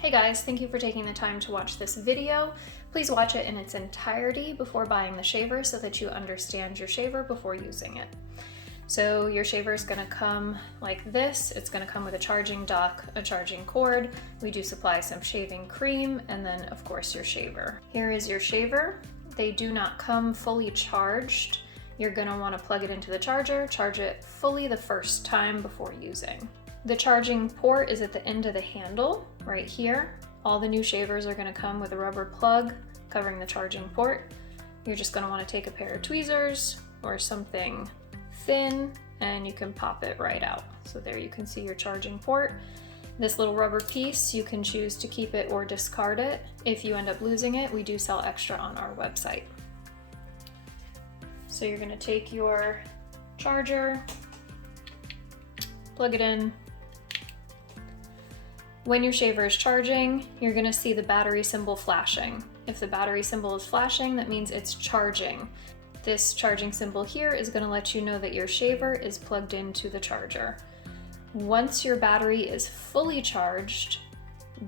Hey guys, thank you for taking the time to watch this video. Please watch it in its entirety before buying the shaver so that you understand your shaver before using it. So your shaver is going to come like this. It's going to come with a charging dock, a charging cord. We do supply some shaving cream, and then of course your shaver. Here is your shaver. They do not come fully charged. You're going to want to plug it into the charger, charge it fully the first time before using. The charging port is at the end of the handle, right here. All the new shavers are going to come with a rubber plug covering the charging port. You're just going to want to take a pair of tweezers or something thin and you can pop it right out. So there you can see your charging port. This little rubber piece, you can choose to keep it or discard it. If you end up losing it, we do sell extra on our website. So you're going to take your charger, plug it in. When your shaver is charging, you're going to see the battery symbol flashing. If the battery symbol is flashing, that means it's charging. This charging symbol here is going to let you know that your shaver is plugged into the charger. Once your battery is fully charged,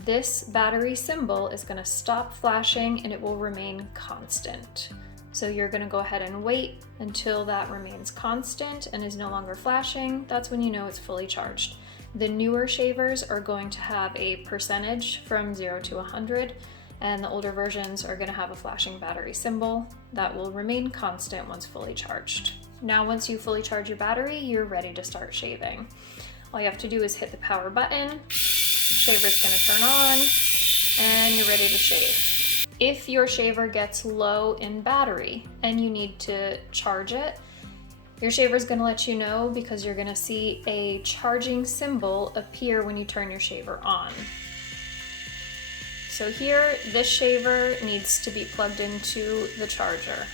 this battery symbol is going to stop flashing and it will remain constant. So you're going to go ahead and wait until that remains constant and is no longer flashing. That's when you know it's fully charged. The newer shavers are going to have a percentage from 0 to 100, and the older versions are going to have a flashing battery symbol that will remain constant once fully charged. Now, once you fully charge your battery, you're ready to start shaving. All you have to do is hit the power button, shaver's going to turn on, and you're ready to shave. If your shaver gets low in battery and you need to charge it, your shaver is going to let you know because you're going to see a charging symbol appear when you turn your shaver on. So here, this shaver needs to be plugged into the charger.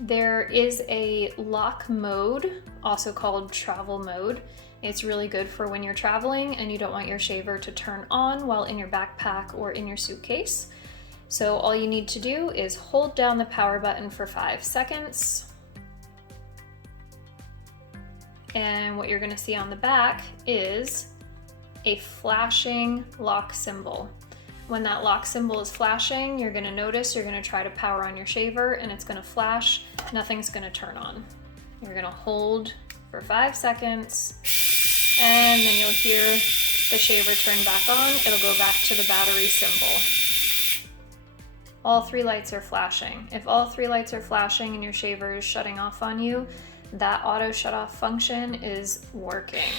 There is a lock mode, also called travel mode. It's really good for when you're traveling and you don't want your shaver to turn on while in your backpack or in your suitcase. So all you need to do is hold down the power button for 5 seconds. And what you're going to see on the back is a flashing lock symbol. When that lock symbol is flashing, you're going to notice you're going to try to power on your shaver and it's going to flash. Nothing's going to turn on. You're going to hold for 5 seconds and then you'll hear the shaver turn back on. It'll go back to the battery symbol. All 3 lights are flashing. If all 3 lights are flashing and your shaver is shutting off on you, that auto shut off function is working.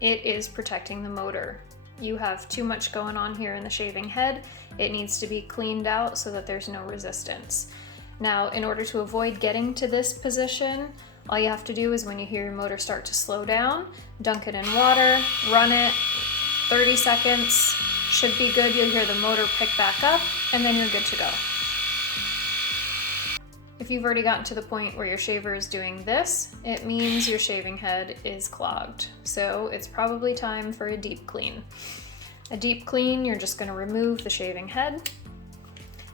It is protecting the motor. You have too much going on here in the shaving head. It needs to be cleaned out so that there's no resistance. Now, in order to avoid getting to this position, all you have to do is when you hear your motor start to slow down, dunk it in water, run it, 30 seconds, should be good. You'll hear the motor pick back up and then you're good to go. If you've already gotten to the point where your shaver is doing this, it means your shaving head is clogged. So it's probably time for a deep clean. A deep clean, you're just going to remove the shaving head.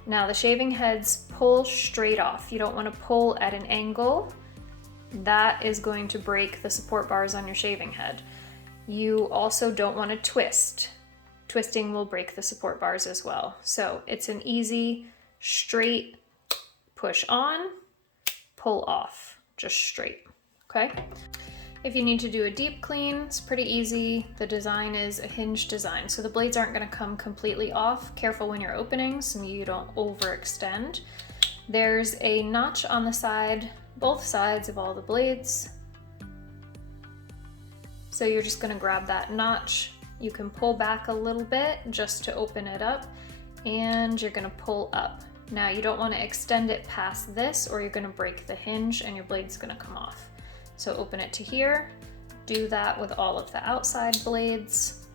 Now the shaving heads pull straight off. You don't want to pull at an angle. That is going to break the support bars on your shaving head. You also don't want to twist. Twisting will break the support bars as well. So it's an easy, straight push on, pull off, just straight, okay? If you need to do a deep clean, it's pretty easy. The design is a hinge design, so the blades aren't gonna come completely off. Careful when you're opening so you don't overextend. There's a notch on the side, both sides of all the blades. So you're just gonna grab that notch. You can pull back a little bit just to open it up, and you're gonna pull up. Now you don't want to extend it past this or you're going to break the hinge and your blade's going to come off. So open it to here, do that with all of the outside blades.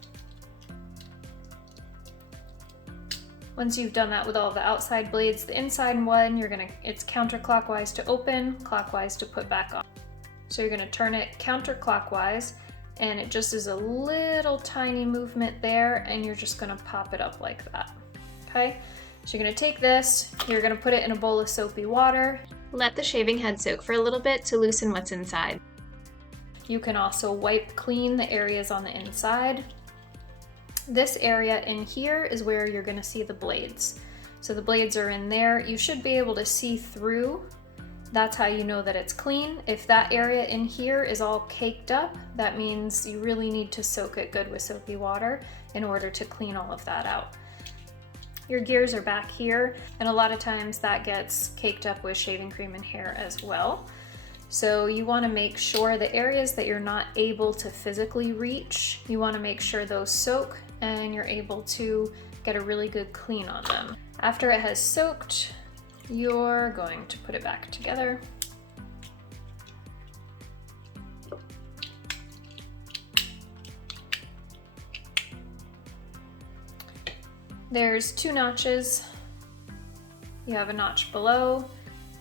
Once you've done that with all of the outside blades, the inside one, it's counterclockwise to open, clockwise to put back on. So you're going to turn it counterclockwise and it just is a little tiny movement there and you're just going to pop it up like that, okay? So you're going to take this, you're going to put it in a bowl of soapy water. Let the shaving head soak for a little bit to loosen what's inside. You can also wipe clean the areas on the inside. This area in here is where you're going to see the blades. So the blades are in there. You should be able to see through. That's how you know that it's clean. If that area in here is all caked up, that means you really need to soak it good with soapy water in order to clean all of that out. Your gears are back here, and a lot of times that gets caked up with shaving cream and hair as well. So you want to make sure the areas that you're not able to physically reach, you want to make sure those soak and you're able to get a really good clean on them. After it has soaked, you're going to put it back together. There's 2 notches. You have a notch below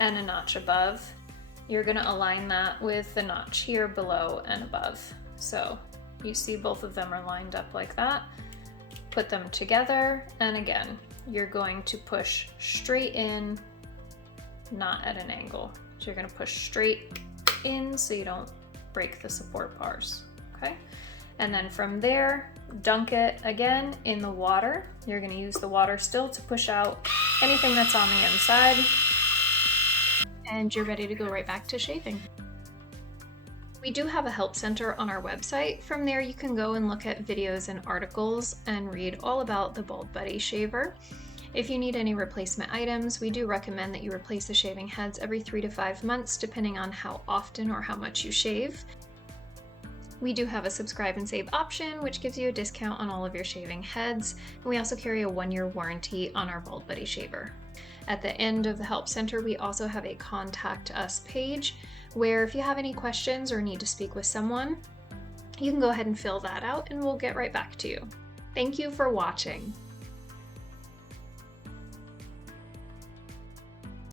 and a notch above. You're going to align that with the notch here below and above. So you see both of them are lined up like that. Put them together, and again, you're going to push straight in, not at an angle. So you're going to push straight in so you don't break the support bars, okay? And then from there, dunk it again in the water. You're going to use the water still to push out anything that's on the inside. And you're ready to go right back to shaving. We do have a help center on our website. From there you can go and look at videos and articles and read all about the Bald Buddy shaver. If you need any replacement items, we do recommend that you replace the shaving heads every 3 to 5 months, depending on how often or how much you shave. We do have a subscribe and save option, which gives you a discount on all of your shaving heads. And we also carry a 1-year warranty on our Bald Buddy shaver. At the end of the help center, we also have a contact us page where if you have any questions or need to speak with someone, you can go ahead and fill that out and we'll get right back to you. Thank you for watching.